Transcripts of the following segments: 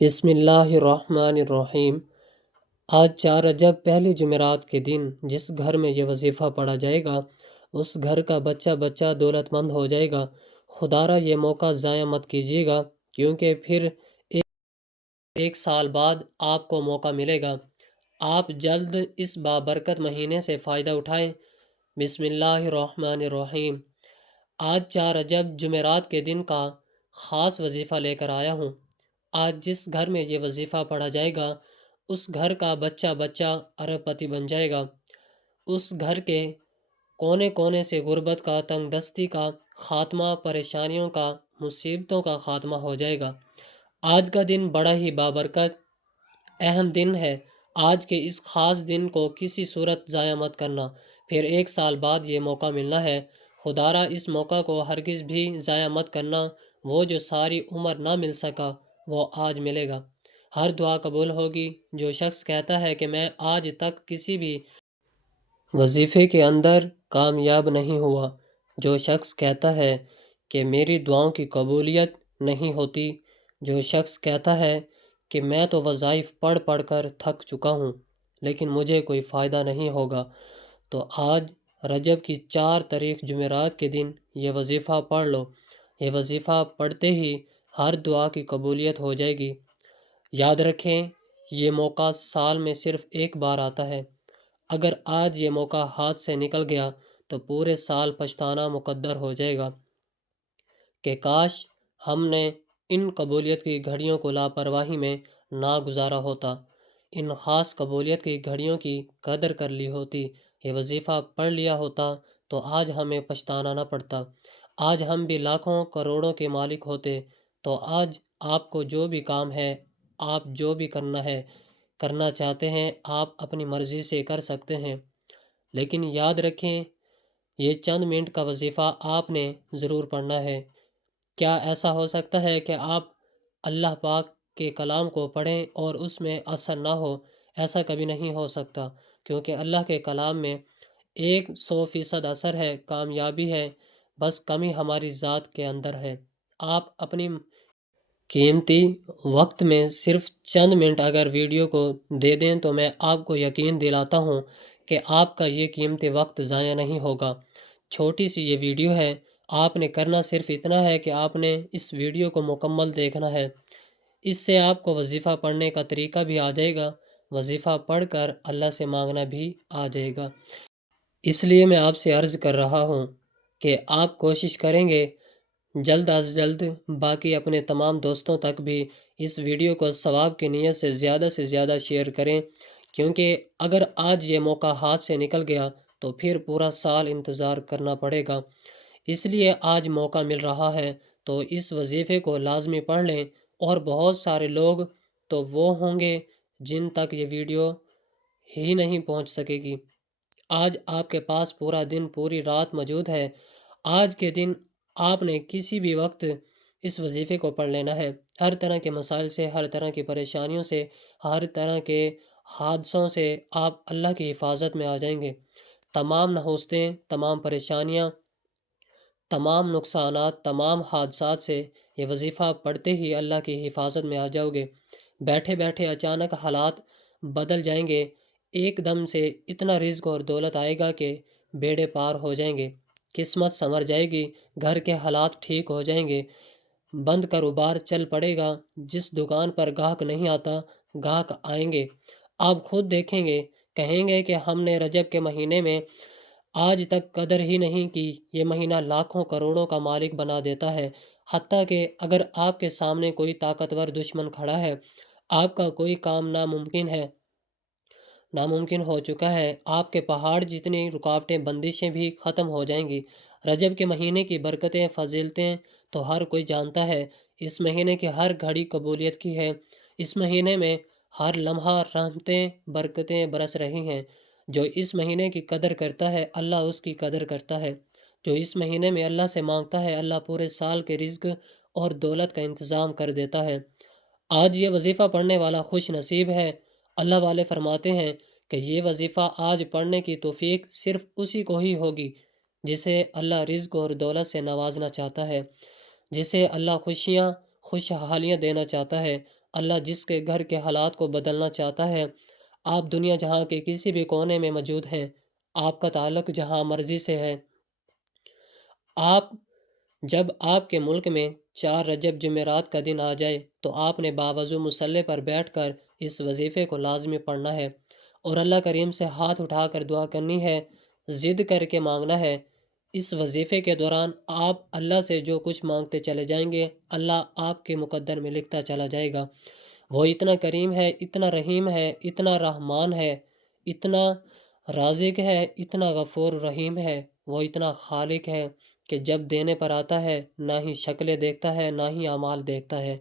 بسم اللہ الرحمن الرحیم۔ آج 4 رجب پہلی جمعرات کے دن جس گھر میں یہ وظیفہ پڑھا جائے گا اس گھر کا بچہ بچہ دولت مند ہو جائے گا۔ خدا را یہ موقع ضائع مت کیجیے گا، کیونکہ پھر ایک سال بعد آپ کو موقع ملے گا۔ آپ جلد اس بابرکت مہینے سے فائدہ اٹھائیں۔ بسم اللہ الرحمن الرحیم۔ آج 4 رجب جمعرات کے دن کا خاص وظیفہ لے کر آیا ہوں۔ آج جس گھر میں یہ وظیفہ پڑھا جائے گا اس گھر کا بچہ بچہ ارب پتی بن جائے گا۔ اس گھر کے کونے کونے سے غربت کا، تنگ دستی کا خاتمہ، پریشانیوں کا، مصیبتوں کا خاتمہ ہو جائے گا۔ آج کا دن بڑا ہی بابرکت اہم دن ہے۔ آج کے اس خاص دن کو کسی صورت ضائع مت کرنا، پھر ایک سال بعد یہ موقع ملنا ہے۔ خدا را اس موقع کو ہرگز بھی ضائع مت کرنا۔ وہ جو ساری عمر نہ مل سکا وہ آج ملے گا۔ ہر دعا قبول ہوگی۔ جو شخص کہتا ہے کہ میں آج تک کسی بھی وظیفے کے اندر کامیاب نہیں ہوا، جو شخص کہتا ہے کہ میری دعاؤں کی قبولیت نہیں ہوتی، جو شخص کہتا ہے کہ میں تو وظائف پڑھ پڑھ کر تھک چکا ہوں لیکن مجھے کوئی فائدہ نہیں ہوگا، تو آج رجب کی 4 تاریخ جمعرات کے دن یہ وظیفہ پڑھ لو۔ یہ وظیفہ پڑھتے ہی ہر دعا کی قبولیت ہو جائے گی۔ یاد رکھیں، یہ موقع سال میں صرف ایک بار آتا ہے۔ اگر آج یہ موقع ہاتھ سے نکل گیا تو پورے سال پچھتانا مقدر ہو جائے گا کہ کاش ہم نے ان قبولیت کی گھڑیوں کو لاپرواہی میں نہ گزارا ہوتا، ان خاص قبولیت کی گھڑیوں کی قدر کر لی ہوتی، یہ وظیفہ پڑھ لیا ہوتا تو آج ہمیں پچھتانا نہ پڑتا۔ آج ہم بھی لاکھوں کروڑوں کے مالک ہوتے۔ تو آج آپ کو جو بھی کام ہے، آپ جو بھی کرنا چاہتے ہیں، آپ اپنی مرضی سے کر سکتے ہیں، لیکن یاد رکھیں یہ چند منٹ کا وظیفہ آپ نے ضرور پڑھنا ہے۔ کیا ایسا ہو سکتا ہے کہ آپ اللہ پاک کے کلام کو پڑھیں اور اس میں اثر نہ ہو؟ ایسا کبھی نہیں ہو سکتا، کیونکہ اللہ کے کلام میں 100% اثر ہے، کامیابی ہے، بس کمی ہماری ذات کے اندر ہے۔ آپ اپنی قیمتی وقت میں صرف چند منٹ اگر ویڈیو کو دے دیں تو میں آپ کو یقین دلاتا ہوں کہ آپ کا یہ قیمتی وقت ضائع نہیں ہوگا۔ چھوٹی سی یہ ویڈیو ہے، آپ نے کرنا صرف اتنا ہے کہ آپ نے اس ویڈیو کو مکمل دیکھنا ہے۔ اس سے آپ کو وظیفہ پڑھنے کا طریقہ بھی آ جائے گا، وظیفہ پڑھ کر اللہ سے مانگنا بھی آ جائے گا۔ اس لیے میں آپ سے عرض کر رہا ہوں کہ آپ کوشش کریں گے جلد از جلد، باقی اپنے تمام دوستوں تک بھی اس ویڈیو کو ثواب کی نیت سے زیادہ شیئر کریں، کیونکہ اگر آج یہ موقع ہاتھ سے نکل گیا تو پھر پورا سال انتظار کرنا پڑے گا۔ اس لیے آج موقع مل رہا ہے تو اس وظیفے کو لازمی پڑھ لیں، اور بہت سارے لوگ تو وہ ہوں گے جن تک یہ ویڈیو ہی نہیں پہنچ سکے گی۔ آج آپ کے پاس پورا دن، پوری رات موجود ہے۔ آج کے دن آپ نے کسی بھی وقت اس وظیفے کو پڑھ لینا ہے۔ ہر طرح کے مسائل سے، ہر طرح کی پریشانیوں سے، ہر طرح کے حادثوں سے آپ اللہ کی حفاظت میں آ جائیں گے۔ تمام نحوستیں، تمام پریشانیاں، تمام نقصانات، تمام حادثات سے یہ وظیفہ پڑھتے ہی اللہ کی حفاظت میں آ جاؤ گے۔ بیٹھے بیٹھے اچانک حالات بدل جائیں گے، ایک دم سے اتنا رزق اور دولت آئے گا کہ بیڑے پار ہو جائیں گے، قسمت سنور جائے گی، گھر کے حالات ٹھیک ہو جائیں گے، بند کاروبار چل پڑے گا، جس دکان پر گاہک نہیں آتا گاہک آئیں گے۔ آپ خود دیکھیں گے، کہیں گے کہ ہم نے رجب کے مہینے میں آج تک قدر ہی نہیں کی، یہ مہینہ لاکھوں کروڑوں کا مالک بنا دیتا ہے۔ حتیٰ کہ اگر آپ کے سامنے کوئی طاقتور دشمن کھڑا ہے، آپ کا کوئی کام ناممکن ہو چکا ہے، آپ کے پہاڑ جتنی رکاوٹیں، بندشیں بھی ختم ہو جائیں گی۔ رجب کے مہینے کی برکتیں، فضیلتیں تو ہر کوئی جانتا ہے۔ اس مہینے کی ہر گھڑی قبولیت کی ہے۔ اس مہینے میں ہر لمحہ رحمتیں، برکتیں برس رہی ہیں۔ جو اس مہینے کی قدر کرتا ہے اللہ اس کی قدر کرتا ہے۔ جو اس مہینے میں اللہ سے مانگتا ہے اللہ پورے سال کے رزق اور دولت کا انتظام کر دیتا ہے۔ آج یہ وظیفہ پڑھنے والا خوش نصیب ہے۔ اللہ والے فرماتے ہیں کہ یہ وظیفہ آج پڑھنے کی توفیق صرف اسی کو ہی ہوگی جسے اللہ رزق اور دولت سے نوازنا چاہتا ہے، جسے اللہ خوشیاں، خوشحالیاں دینا چاہتا ہے۔ اللہ جس کے گھر کے حالات کو بدلنا چاہتا ہے، آپ دنیا جہاں کے کسی بھی کونے میں موجود ہیں، آپ کا تعلق جہاں مرضی سے ہے، آپ جب آپ کے ملک میں 4 رجب جمعرات کا دن آ جائے تو آپ نے باوضو مصلی پر بیٹھ کر اس وظیفے کو لازمی پڑھنا ہے اور اللہ کریم سے ہاتھ اٹھا کر دعا کرنی ہے، ضد کر کے مانگنا ہے۔ اس وظیفے کے دوران آپ اللہ سے جو کچھ مانگتے چلے جائیں گے، اللہ آپ کے مقدر میں لکھتا چلا جائے گا۔ وہ اتنا کریم ہے، اتنا رحیم ہے، اتنا رحمان ہے، اتنا رازق ہے، اتنا غفور رحیم ہے، وہ اتنا خالق ہے کہ جب دینے پر آتا ہے نہ ہی شکلیں دیکھتا ہے، نہ ہی اعمال دیکھتا ہے،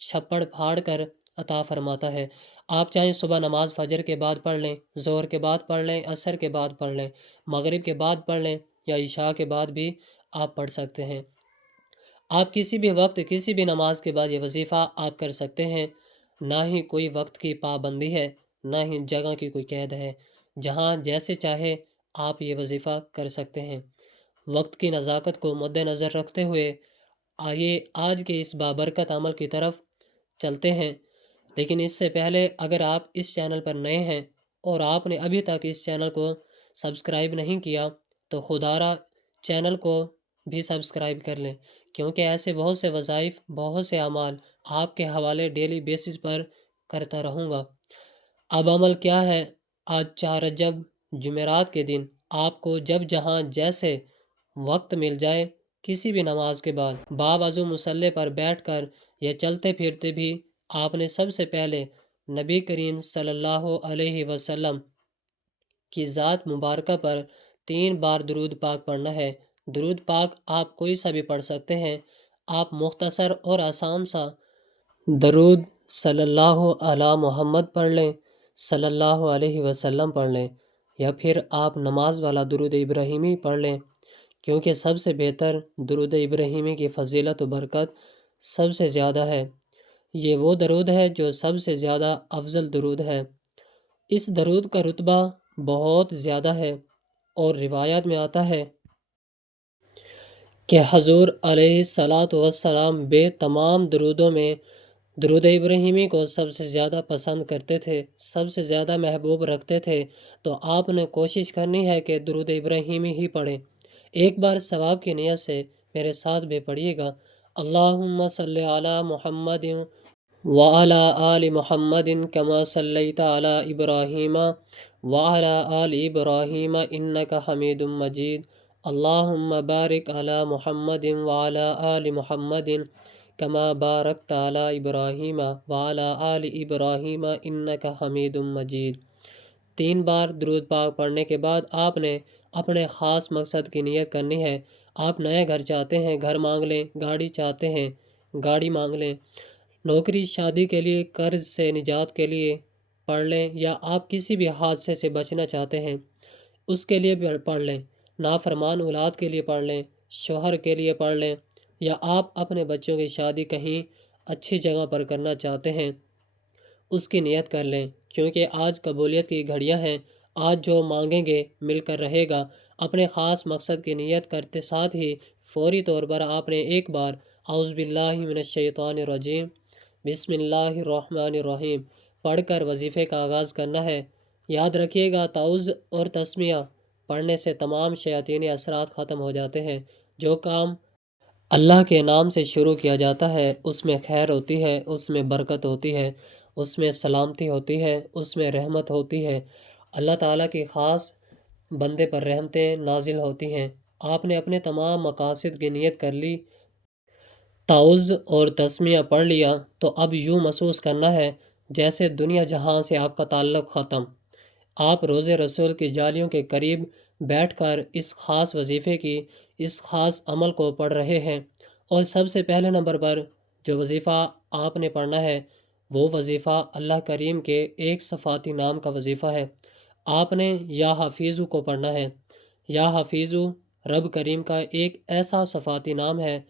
چھپڑ پھاڑ کر عطا فرماتا ہے۔ آپ چاہیں صبح نماز فجر کے بعد پڑھ لیں، ظہر کے بعد پڑھ لیں، عصر کے بعد پڑھ لیں، مغرب کے بعد پڑھ لیں یا عشاء کے بعد بھی آپ پڑھ سکتے ہیں۔ آپ کسی بھی وقت کسی بھی نماز کے بعد یہ وظیفہ آپ کر سکتے ہیں۔ نہ ہی کوئی وقت کی پابندی ہے، نہ ہی جگہ کی کوئی قید ہے، جہاں جیسے چاہے آپ یہ وظیفہ کر سکتے ہیں۔ وقت کی نزاکت کو مد نظر رکھتے ہوئے آئیے آج کے اس بابرکت عمل کی طرف چلتے ہیں، لیکن اس سے پہلے اگر آپ اس چینل پر نئے ہیں اور آپ نے ابھی تک اس چینل کو سبسکرائب نہیں کیا تو خدارہ چینل کو بھی سبسکرائب کر لیں، کیونکہ ایسے بہت سے وظائف، بہت سے اعمال آپ کے حوالے ڈیلی بیسس پر کرتا رہوں گا۔ اب عمل کیا ہے؟ آج 4 رجب جمعرات کے دن آپ کو جب جہاں جیسے وقت مل جائے، کسی بھی نماز کے بعد باوضو مصلی پر بیٹھ کر یا چلتے پھرتے بھی آپ نے سب سے پہلے نبی کریم صلی اللہ علیہ وسلم کی ذات مبارکہ پر 3 بار درود پاک پڑھنا ہے۔ درود پاک آپ کوئی سا بھی پڑھ سکتے ہیں۔ آپ مختصر اور آسان سا درود صلی اللہ علی محمد پڑھ لیں، صلی اللہ علیہ وسلم پڑھ لیں، یا پھر آپ نماز والا درود ابراہیمی پڑھ لیں، کیونکہ سب سے بہتر درود ابراہیمی کی فضیلت و برکت سب سے زیادہ ہے۔ یہ وہ درود ہے جو سب سے زیادہ افضل درود ہے۔ اس درود کا رتبہ بہت زیادہ ہے اور روایات میں آتا ہے کہ حضور علیہ الصلاۃ والسلام بے تمام درودوں میں درود ابراہیمی کو سب سے زیادہ پسند کرتے تھے، سب سے زیادہ محبوب رکھتے تھے، تو آپ نے کوشش کرنی ہے کہ درود ابراہیمی ہی پڑھیں۔ ایک بار ثواب کی نیت سے میرے ساتھ بھی پڑھیے گا۔ اللہم صلی علی محمد وعلی آل محمد کما صلیت علی ابراہیم وعلی آل ابراہیم انک حمید مجید۔ اللہم بارک علی محمد وعلی آل محمد کما بارکت علی ابراہیم وعلی آل ابراہیم انک حمید مجید۔ 3 بار درود پاک پڑھنے کے بعد آپ نے اپنے خاص مقصد کی نیت کرنی ہے۔ آپ نئے گھر چاہتے ہیں، گھر مانگ لیں، گاڑی چاہتے ہیں، گاڑی مانگ لیں، نوکری شادی کے لیے، قرض سے نجات کے لیے پڑھ لیں، یا آپ کسی بھی حادثے سے بچنا چاہتے ہیں اس کے لیے بھی پڑھ لیں، نافرمان اولاد کے لیے پڑھ لیں، شوہر کے لیے پڑھ لیں، یا آپ اپنے بچوں کی شادی کہیں اچھی جگہ پر کرنا چاہتے ہیں اس کی نیت کر لیں، کیونکہ آج قبولیت کی گھڑیاں ہیں۔ آج جو مانگیں گے مل کر رہے گا۔ اپنے خاص مقصد کی نیت کرتے ساتھ ہی فوری طور پر آپ نے ایک بار اعوذ باللہ من الشیطان الرجیم بسم اللہ الرحمن الرحیم پڑھ کر وظیفے کا آغاز کرنا ہے۔ یاد رکھیے گا تعوذ اور تسمیہ پڑھنے سے تمام شیاطینی اثرات ختم ہو جاتے ہیں۔ جو کام اللہ کے نام سے شروع کیا جاتا ہے اس میں خیر ہوتی ہے، اس میں برکت ہوتی ہے، اس میں سلامتی ہوتی ہے، اس میں رحمت ہوتی ہے، اللہ تعالیٰ کی خاص بندے پر رحمتیں نازل ہوتی ہیں۔ آپ نے اپنے تمام مقاصد کی نیت کر لی، تعوذ اور تسمیہ پڑھ لیا، تو اب یوں محسوس کرنا ہے جیسے دنیا جہاں سے آپ کا تعلق ختم۔ آپ روض رسول کی جالیوں کے قریب بیٹھ کر اس خاص وظیفے کی، اس خاص عمل کو پڑھ رہے ہیں، اور سب سے پہلے نمبر پر جو وظیفہ آپ نے پڑھنا ہے وہ وظیفہ اللہ کریم کے ایک صفاتی نام کا وظیفہ ہے۔ آپ نے یا حفیظو کو پڑھنا ہے۔ یا حفیظو رب کریم کا ایک ایسا صفاتی نام ہے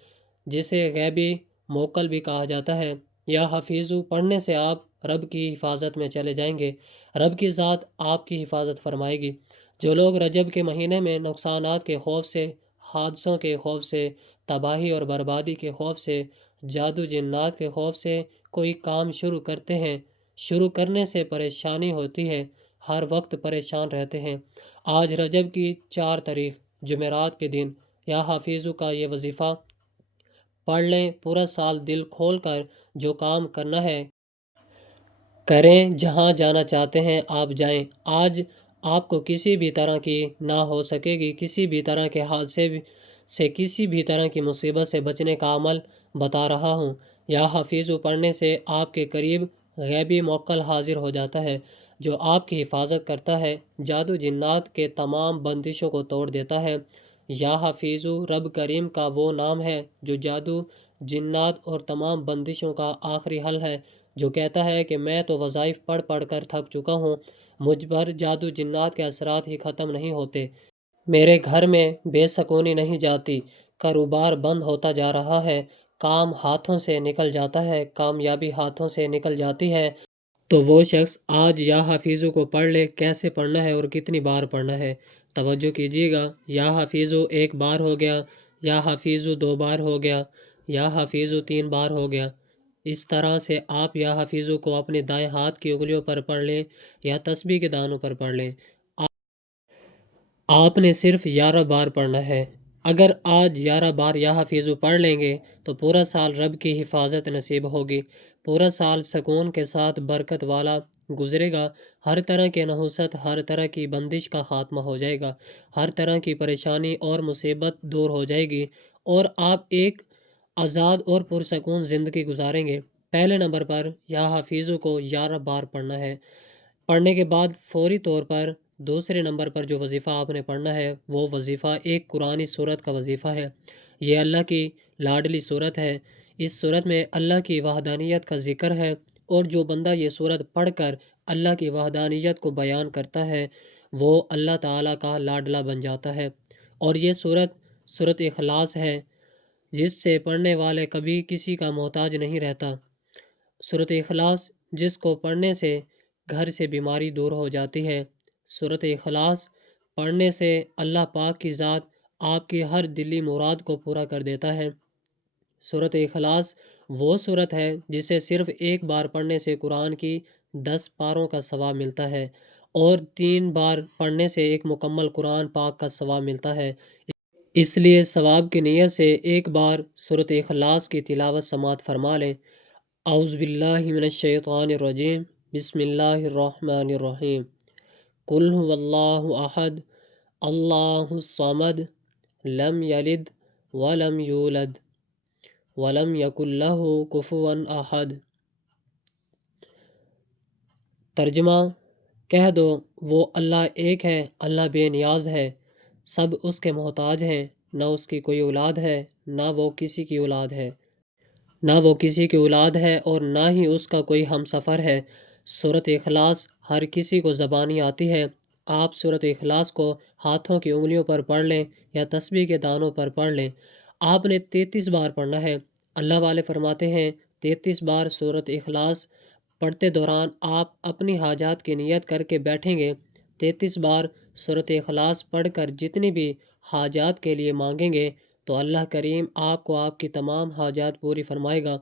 جسے غیبی موکل بھی کہا جاتا ہے۔ یا حفیظو پڑھنے سے آپ رب کی حفاظت میں چلے جائیں گے، رب کی ذات آپ کی حفاظت فرمائے گی۔ جو لوگ رجب کے مہینے میں نقصانات کے خوف سے، حادثوں کے خوف سے، تباہی اور بربادی کے خوف سے، جادو جنات کے خوف سے کوئی کام شروع کرتے ہیں، شروع کرنے سے پریشانی ہوتی ہے، ہر وقت پریشان رہتے ہیں۔ آج رجب کی 4 تاریخ جمعرات کے دن یا حافظوں کا یہ وظیفہ پڑھ لیں۔ پورا سال دل کھول کر جو کام کرنا ہے کریں، جہاں جانا چاہتے ہیں آپ جائیں۔ آج آپ کو کسی بھی طرح کی نہ ہو سکے گی، کسی بھی طرح کے حادثے سے، کسی بھی طرح کی مصیبت سے بچنے کا عمل بتا رہا ہوں۔ یا حافظوں پڑھنے سے آپ کے قریب غیبی موکل حاضر ہو جاتا ہے، جو آپ کی حفاظت کرتا ہے، جادو جنات کے تمام بندشوں کو توڑ دیتا ہے۔ یا حافظوں رب کریم کا وہ نام ہے جو جادو جنات اور تمام بندشوں کا آخری حل ہے، جو کہتا ہے کہ میں تو وظائف پڑھ پڑھ کر تھک چکا ہوں، مجھ پر جادو جنات کے اثرات ہی ختم نہیں ہوتے، میرے گھر میں بے سکونی نہیں جاتی، کاروبار بند ہوتا جا رہا ہے، کام ہاتھوں سے نکل جاتا ہے، کامیابی ہاتھوں سے نکل جاتی ہے۔ تو وہ شخص آج یا حافظوں کو پڑھ لے۔ کیسے پڑھنا ہے اور کتنی بار پڑھنا ہے، توجہ کیجیے گا۔ یا حافظوں 1 بار ہو گیا، یا حافظوں 2 بار ہو گیا، یا حافظوں 3 بار ہو گیا۔ اس طرح سے آپ یا حافظوں کو اپنے دائیں ہاتھ کی انگلیوں پر پڑھ لیں یا تسبیح کے دانوں پر پڑھ لیں۔ آپ نے صرف 11 بار پڑھنا ہے۔ اگر آج 11 بار یا حافظوں پڑھ لیں گے تو پورا سال رب کی حفاظت نصیب ہوگی، پورا سال سکون کے ساتھ برکت والا گزرے گا، ہر طرح کے نحوست، ہر طرح کی بندش کا خاتمہ ہو جائے گا، ہر طرح کی پریشانی اور مصیبت دور ہو جائے گی، اور آپ ایک آزاد اور پرسکون زندگی گزاریں گے۔ پہلے نمبر پر یا حافظوں کو 11 بار پڑھنا ہے۔ پڑھنے کے بعد فوری طور پر دوسرے نمبر پر جو وظیفہ آپ نے پڑھنا ہے وہ وظیفہ ایک قرآنی سورت کا وظیفہ ہے۔ یہ اللہ کی لاڈلی سورت ہے۔ اس سورت میں اللہ کی وحدانیت کا ذکر ہے، اور جو بندہ یہ سورت پڑھ کر اللہ کی وحدانیت کو بیان کرتا ہے وہ اللہ تعالیٰ کا لاڈلا بن جاتا ہے۔ اور یہ سورت اخلاص ہے، جس سے پڑھنے والے کبھی کسی کا محتاج نہیں رہتا۔ سورت اخلاص جس کو پڑھنے سے گھر سے بیماری دور ہو جاتی ہے۔ سورت اخلاص پڑھنے سے اللہ پاک کی ذات آپ کی ہر دلی مراد کو پورا کر دیتا ہے۔ سورت اخلاص وہ سورت ہے جسے صرف 1 بار پڑھنے سے قرآن کی 10 پاروں کا ثواب ملتا ہے، اور 3 بار پڑھنے سے ایک مکمل قرآن پاک کا ثواب ملتا ہے۔ اس لیے ثواب کی نیت سے 1 بار سورت اخلاص کی تلاوت سماعت فرما لیں۔ اعوذ باللہ من الشیطان الرجیم، بسم اللہ الرحمن الرحیم۔ قل هو اللہ احد، اللہ الصمد، لم یلد ولم یولد ولم یکن لہ کفوا احد۔ ترجمہ: کہہ دو وہ اللہ ایک ہے، اللہ بے نیاز ہے، سب اس کے محتاج ہیں، نہ اس کی کوئی اولاد ہے، نہ وہ کسی کی اولاد ہے، اور نہ ہی اس کا کوئی ہم سفر ہے۔ سورت اخلاص ہر کسی کو زبانی آتی ہے۔ آپ سورت اخلاص کو ہاتھوں کی انگلیوں پر پڑھ لیں یا تسبیح کے دانوں پر پڑھ لیں۔ آپ نے 33 بار پڑھنا ہے۔ اللہ والے فرماتے ہیں 33 بار سورت اخلاص پڑھتے دوران آپ اپنی حاجات کی نیت کر کے بیٹھیں گے۔ 33 بار سورت اخلاص پڑھ کر جتنی بھی حاجات کے لیے مانگیں گے تو اللہ کریم آپ کو آپ کی تمام حاجات پوری فرمائے گا۔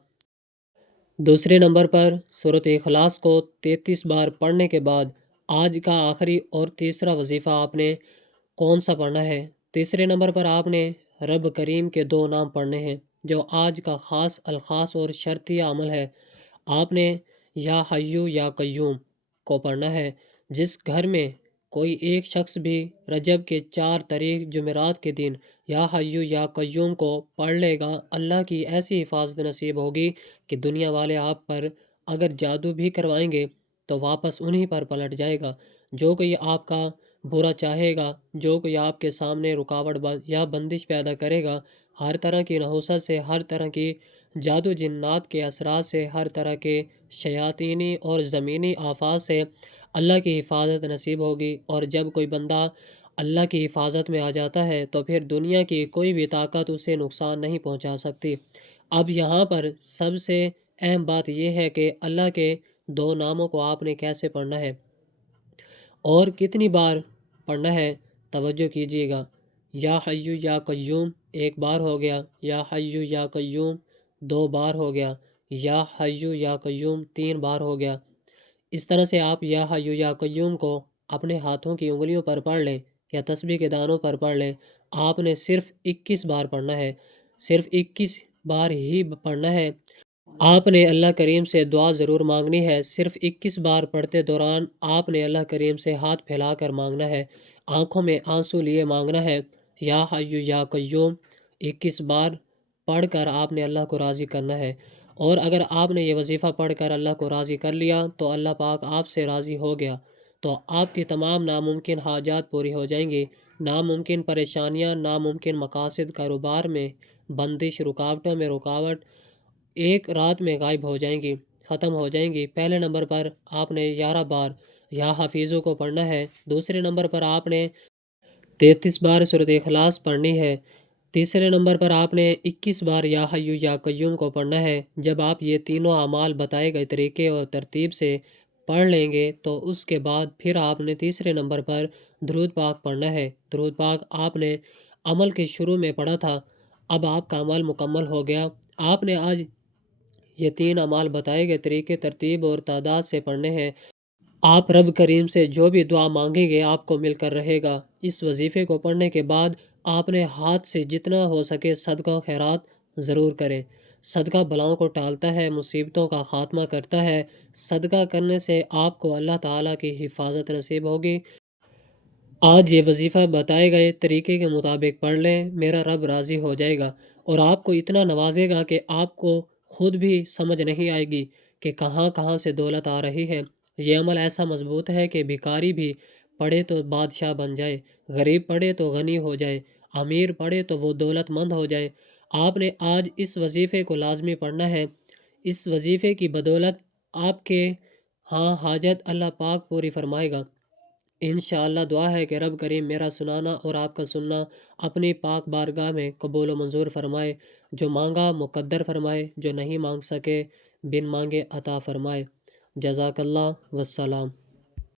دوسرے نمبر پر سورت اخلاص کو 33 بار پڑھنے کے بعد آج کا آخری اور تیسرا وظیفہ آپ نے کون سا پڑھنا ہے؟ تیسرے نمبر پر آپ نے رب کریم کے 2 نام پڑھنے ہیں، جو آج کا خاص الخاص اور شرطیہ عمل ہے۔ آپ نے یا حیو یا قیوم کو پڑھنا ہے۔ جس گھر میں کوئی ایک شخص بھی رجب کے 4 تاریخ جمعرات کے دن یا حیو یا قیوم کو پڑھ لے گا، اللہ کی ایسی حفاظت نصیب ہوگی کہ دنیا والے آپ پر اگر جادو بھی کروائیں گے تو واپس انہی پر پلٹ جائے گا۔ جو کوئی آپ کا برا چاہے گا، جو کوئی آپ کے سامنے رکاوٹ یا بندش پیدا کرے گا، ہر طرح کی نحوست سے، ہر طرح کی جادو جنات کے اثرات سے، ہر طرح کے شیاطینی اور زمینی آفات سے اللہ کی حفاظت نصیب ہوگی۔ اور جب کوئی بندہ اللہ کی حفاظت میں آ جاتا ہے تو پھر دنیا کی کوئی بھی طاقت اسے نقصان نہیں پہنچا سکتی۔ اب یہاں پر سب سے اہم بات یہ ہے کہ اللہ کے 2 ناموں کو آپ نے کیسے پڑھنا ہے اور کتنی بار پڑھنا ہے، توجہ کیجیے گا۔ یا حیو یا قیوم 1 بار ہو گیا، یا حیو یا قیوم 2 بار ہو گیا، یا حیو یا قیوم 3 بار ہو گیا۔ اس طرح سے آپ یا حیو یا قیوم کو اپنے ہاتھوں کی انگلیوں پر پڑھ لیں یا تسبیح کے دانوں پر پڑھ لیں۔ آپ نے صرف 21 بار پڑھنا ہے، صرف 21 بار ہی پڑھنا ہے۔ آپ نے اللہ کریم سے دعا ضرور مانگنی ہے۔ صرف 21 بار پڑھتے دوران آپ نے اللہ کریم سے ہاتھ پھیلا کر مانگنا ہے، آنکھوں میں آنسو لیے مانگنا ہے۔ یا حیو یا قیوم 21 بار پڑھ کر آپ نے اللہ کو راضی کرنا ہے، اور اگر آپ نے یہ وظیفہ پڑھ کر اللہ کو راضی کر لیا تو اللہ پاک آپ سے راضی ہو گیا، تو آپ کی تمام ناممکن حاجات پوری ہو جائیں گی۔ ناممکن پریشانیاں، ناممکن مقاصد، کاروبار میں بندش، رکاوٹوں میں رکاوٹ ایک رات میں غائب ہو جائیں گی، ختم ہو جائیں گی۔ پہلے نمبر پر آپ نے 11 بار یا حفیظوں کو پڑھنا ہے۔ دوسرے نمبر پر آپ نے 33 بار سورۃ اخلاص پڑھنی ہے۔ تیسرے نمبر پر آپ نے 21 بار یا حیو یا قیوم کو پڑھنا ہے۔ جب آپ یہ تینوں اعمال بتائے گئے طریقے اور ترتیب سے پڑھ لیں گے تو اس کے بعد پھر آپ نے تیسرے نمبر پر درود پاک پڑھنا ہے۔ درود پاک آپ نے عمل کے شروع میں پڑھا تھا، اب آپ کا عمل مکمل ہو گیا۔ آپ نے آج یہ 3 اعمال بتائے گئے طریقے، ترتیب اور تعداد سے پڑھنے ہیں۔ آپ رب کریم سے جو بھی دعا مانگیں گے آپ کو مل کر رہے گا۔ اس وظیفے کو پڑھنے کے بعد آپ نے ہاتھ سے جتنا ہو سکے صدقہ و خیرات ضرور کریں۔ صدقہ بلاؤں کو ٹالتا ہے، مصیبتوں کا خاتمہ کرتا ہے۔ صدقہ کرنے سے آپ کو اللہ تعالیٰ کی حفاظت نصیب ہوگی۔ آج یہ وظیفہ بتائے گئے طریقے کے مطابق پڑھ لیں، میرا رب راضی ہو جائے گا اور آپ کو اتنا نوازے گا کہ آپ کو خود بھی سمجھ نہیں آئے گی کہ کہاں کہاں سے دولت آ رہی ہے۔ یہ عمل ایسا مضبوط ہے کہ بھکاری بھی پڑھے تو بادشاہ بن جائے، غریب پڑھے تو غنی ہو جائے، امیر پڑھے تو وہ دولت مند ہو جائے۔ آپ نے آج اس وظیفے کو لازمی پڑھنا ہے۔ اس وظیفے کی بدولت آپ کے ہاں حاجت اللہ پاک پوری فرمائے گا۔ انشاءاللہ دعا ہے کہ رب کریم میرا سنانا اور آپ کا سننا اپنی پاک بارگاہ میں قبول و منظور فرمائے۔ جو مانگا مقدر فرمائے، جو نہیں مانگ سکے بن مانگے عطا فرمائے۔ جزاک اللہ والسلام۔